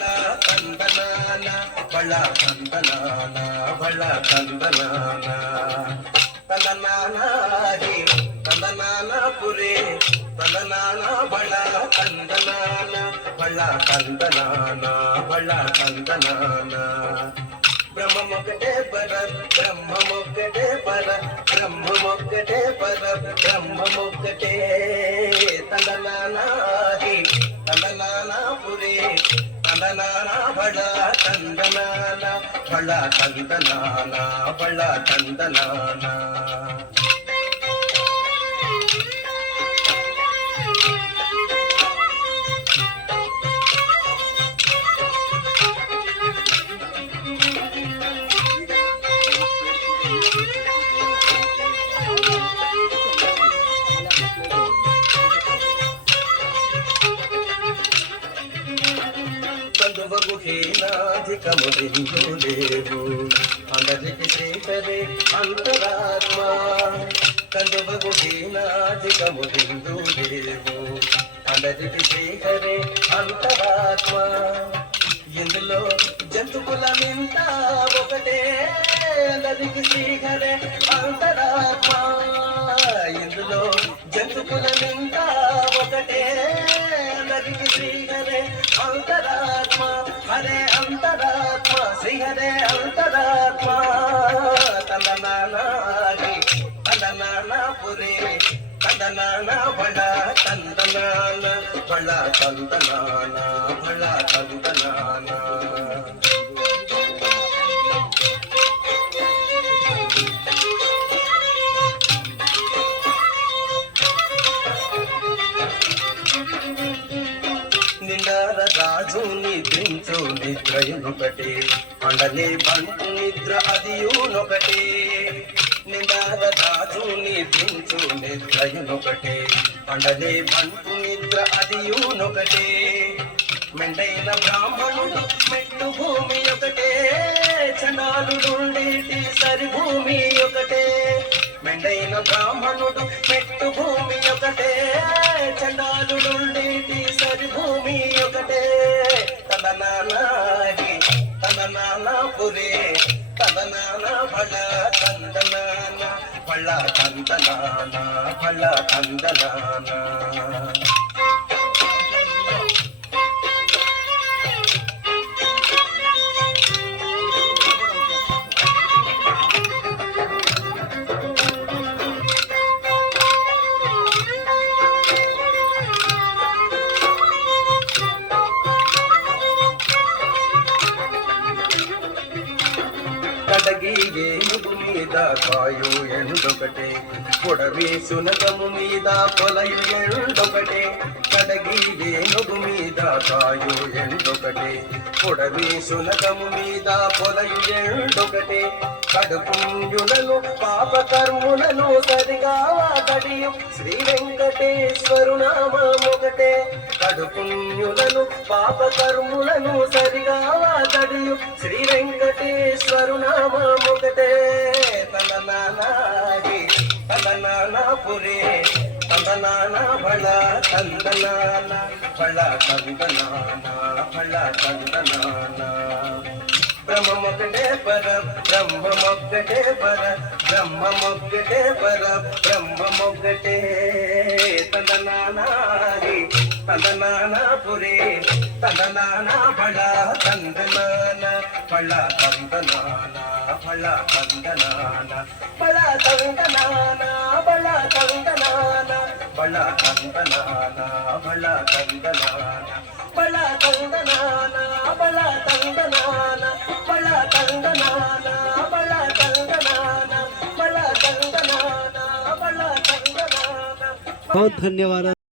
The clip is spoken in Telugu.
ಬಳ ತಂದನಾನ ಬಳ ತಂದನಾನ ಬಳ ತಂದನಾನ ತಂದನಾನಾಗಿ ತಂದನಾನ ಪುರೇ ತಂದನಾನ ಬಳ ತಂದನಾನ ಬಳ ತಂದನಾನ ಬಳ ತಂದನಾನ ಬ್ರಹ್ಮಮೊಕ್ಕಟೇ ಪರ ಬ್ರಹ್ಮಮೊಕ್ಕಟೇ ಪರ ಬ್ರಹ್ಮಮೊಕ್ಕಟೇ ಪರ ಬ್ರಹ್ಮಮೊಕ್ಕಟೇ ತಂದನಾನಾಗಿ ತಂದನಾನ ಪುರೇ ತಂದನಾನ ಬಳ ತಂದನಾನ ಬಳ ತಂದನಾನ ಬಳ ತಂದನಾನ గుహేనాధికముదిందు లేవు అందరికి శ్రీకరే అంతరాత్మ కందువ గుహేనాధికముదిందు లేవు అందరికి శ్రీకరే అంతరాత్మ ఇందులో జంతుకుల మింత ఒకటే అందరికి శ్రీకరే అంతరాత్మ ఇందులో జంతుకుల మింత ఒకటే అందరికి శ్రీకరే అంతరాత్మ హరే అంతరాత్మ శ్రీ హరే అంతరాత్మ తందనానాగి తందనాన పురే తందనాన బళ తందనాన బళ తందనాన బళ తందనాన రాజు నిద్రించు నిద్రయునొకటే అండలే బంటు నిద్ర అదియునొకటే నిందార రాజు నిద్రించు నిద్రయునొకటే అండలే బంటు నిద్ర అదియునొకటే మెండైన బ్రాహ్మణుడు మెట్టు భూమి ఒకటే చండాలుడుండేటి సరి భూమి ఒకటే మెండైన బ్రాహ్మణుడు మెట్టు భూమి ఒకటే చండాలుడుండేటి సరి భూమి ఒకటే తదనానాగి తదనాన పురే తదనాన బళ తందనాన బళ తందనాన బళ తందనాన కడగి ఏనుగు మీద కాయు ఎండొకటే పొడవి సునకము మీద పొలయు ఎండొకటే కడగి ఏనుగు మీద కాయు ఎండొకటే పొడవి సునకము మీద పొలయు ఎండొకటే కడుపుణ్యులను పాపకర్ములను సరిగా తడియు శ్రీ వెంకటేశ్వరు నామమొకటే కడుపుణ్యులను పాపకర్ములను సరిగా తడియు శ్రీ వెంకటేశ్వరు నామమొకటే తందనానాగి తందనాన పురే తందనాన బళ తందనాన బళ తందనాన బళ తందనాన బ్రహ్మమొక్కటే పర బ్రహ్మమొక్కటే పర బ్రహ్మమొక్కటే పర బ్రహ్మమొక్కటే తందనానాగి తందనాన పురే తందనాన బళ తందనాన బళ తందనాన బళ తందనాన బళ తందనాన బళ తందనాన బళ తందనాన బళ తందనాన బళ తందనాన బళ తందనాన బళ తందనాన బళ తందనాన బళ తందనాన బళ తందనాన. बहुत धन्यवाद।